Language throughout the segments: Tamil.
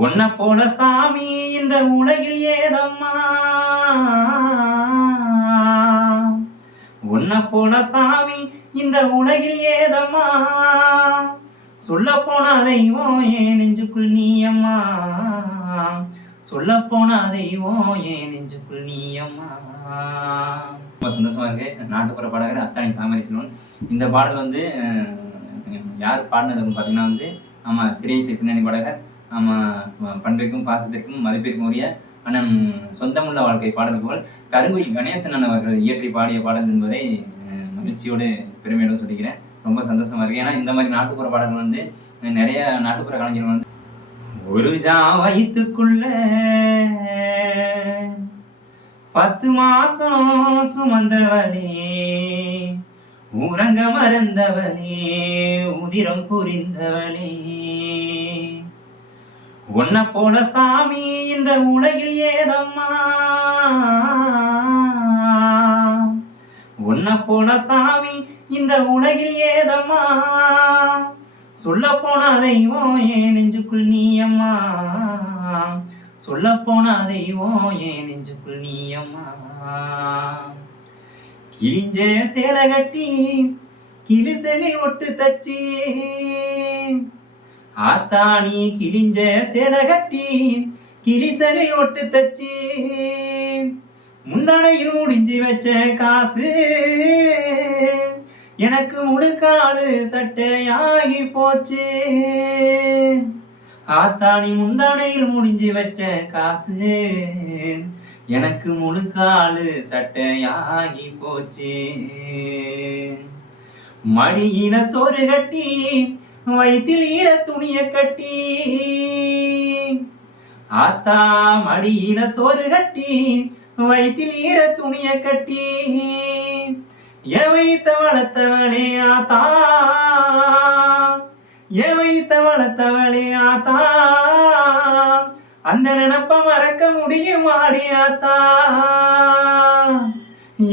உன்னை போல சாமி இந்த உலகில் ஏதம்மா, உன்னை போல சாமி இந்த உலகில் ஏதம்மா, சொல்ல போனா தெய்வம் ஏன் நெஞ்சுக்குள் நீயம்மா, சொல்ல போனா தெய்வம் ஏன் நெஞ்சுக்குள் நீயம்மா. ரொம்ப சந்தோஷமா இருக்கு. நாட்டுப்புற பாடகர் அத்தாணி தாமரைச்செல்வன். இந்த பாடல் வந்து யார் பாடினதுன்னு பார்த்தீங்கன்னா வந்து நம்ம திரையிசை பின்னணி பாடகர் நம்ம பண்பிற்கும் பாசத்திற்கும் மதிப்பிற்கும் உரிய அண்ணன் சொந்தமுள்ள வாழ்க்கை பாடல் போல் கருங்குயில் கணேசன் அவர்கள் இயற்றி பாடிய பாடல் என்பதை மகிழ்ச்சியோடு பெருமையோடு சொல்லிக்கிறேன். ரொம்ப சந்தோஷமா இருக்கு. ஏன்னா இந்த மாதிரி நாட்டுப்புற பாடல்கள் வந்து நிறைய நாட்டுப்புற கலைஞர்கள் வந்து ஒரு ஜா வயிற்றுக்குள்ள 10 மாசம் சுமந்தவனே, ஊரங்க மறந்தவனே, உதிரம் புரிந்தவனே, உன்னை போல சாமி இந்த உலகில் ஏதம்மா, உன்னை போல சாமி இந்த உலகில் ஏதம்மா, சொல்ல போனா தெய்வம் ஏன் நெஞ்சுக்குள் நீயம்மா, சொல்ல போனா தெய்வம் ஏன் நெஞ்சுக்குள் நீயம்மா. கிழிஞ்ச சேலை கட்டி கிழிசலில் ஒட்டு தச்சி, ஆத்தாணி கிழிஞ்ச சேலை கட்டி கிழிசலில் ஒட்டு தச்சி, முந்தானையில் முடிஞ்சு வச்ச காசு எனக்கு முழுக்காலு சட்டையாகி போச்சு, ஆத்தாணி முந்தானையில் முடிஞ்சு வச்ச காசு எனக்கு முழுக்காலு சட்டையாகி போச்சு, மடியின சோறு கட்டி வயிற்றில் ஈர துணிய கட்டி, ஆத்தா மடியின சோறு கட்டி வயிற்றில் ஈர துணிய கட்டி, எவைத்த வளர்த்தவளே ஆத்தா, எவைத்த வளர்த்தவளே ஆத்தா, அந்த நினப்ப மறக்க முடியும் ஆடி ஆத்தா,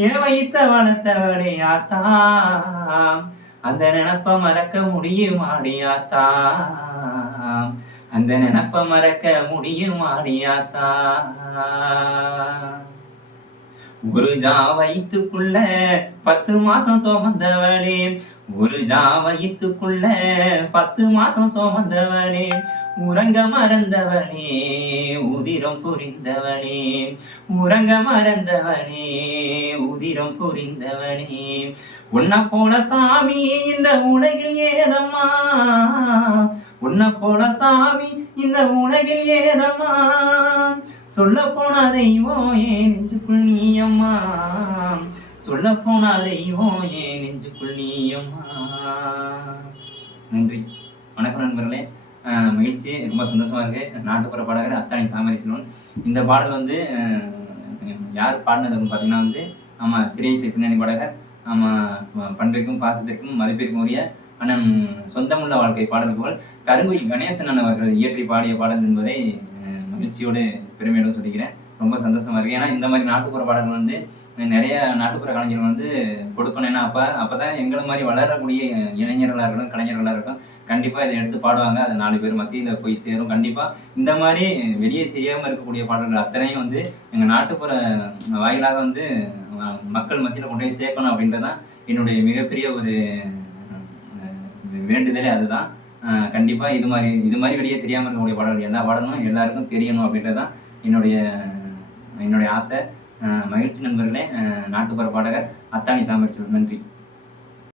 எவைத்த வளர்த்தவளே ஆத்தா, அந்த நினப்ப மறக்க முடியும் ஆடி ஆத்தா, அந்த நினப்ப மறக்க முடியும் ஆடி ஆத்தா. ஒரு ஜா வயிற்றுக்குள்ள 10 மாசம் சுமந்தவளே, ஒரு ஜா வயிற்றுக்குள்ள 10 மாசம் சுமந்தவளே, உறங்க மறந்தவளே, உதிரம் புரிந்தவளே, உறங்க மறந்தவளே, உதிரம் புரிந்தவளே, உன்னை போல சாமி இந்த உலகில் ஏதம்மா, உன்னை போல சாமி இந்த உலகில் ஏதம்மா, சொல்ல போனா தெய்வம் ஏன் நெஞ்சுக்குள் நீயம்மா, சொல்ல போனா தெய்வம் ஏன் நெஞ்சுக்குள் நீயம்மா. நன்றி, வணக்கம் நண்பர்களே. மகிழ்ச்சி, ரொம்ப சந்தோஷமா இருக்கு. நாட்டுப்புற பாடகர் அத்தாணி தாமரைச்செல்வன். இந்த பாடல் வந்து யார் பாடினதுன்னு பார்த்தீங்கன்னா வந்து நம்ம திரையிசை பின்னணி பாடகர் நம்ம பண்பிற்கும் பாசத்திற்கும் மதிப்பிற்கும் உரிய அண்ணன் சொந்தமுள்ள வாழ்க்கை பாடல் போல் கருங்குயில் கணேசன் அவர்கள் இயற்றி பாடிய பாடல் என்பதை மகிழ்ச்சியோடு பெருமையோடு சொல்லிக்கிறேன். ரொம்ப சந்தோஷமா இருக்கு. ஏன்னா இந்த மாதிரி நாட்டுப்புற பாடல்கள் வந்து நிறைய நாட்டுப்புற கலைஞர்கள் வந்து கொடுக்கணும். ஏன்னா அப்பதான் எங்களை மாதிரி வளரக்கூடிய இளைஞர்களாக இருக்கட்டும், கலைஞர்களாக இருக்கட்டும், கண்டிப்பாக இதை எடுத்து பாடுவாங்க. அது 4 பேர் மத்தியில் போய் சேரும். கண்டிப்பாக இந்த மாதிரி வெளியே தெரியாமல் இருக்கக்கூடிய பாடல்கள் அத்தனையும் வந்து எங்கள் நாட்டுப்புற வாயிலாக வந்து மக்கள் மத்தியில் கொண்டு போய் சேர்க்கணும் அப்படின்றதான் என்னுடைய மிகப்பெரிய ஒரு வேண்டுதலே. அதுதான் கண்டிப்பாக இது மாதிரி வெளியே தெரியாமல் இருக்கக்கூடிய பாடல்கள் எல்லா பாடலும் எல்லாருக்கும் தெரியணும் அப்படின்றதான் என்னுடைய ஆசை. மகிழ்ச்சி நண்பர்களே. நாட்டுப்புற பாடகர் அத்தாணி தாமரைச்செல்வன். நன்றி.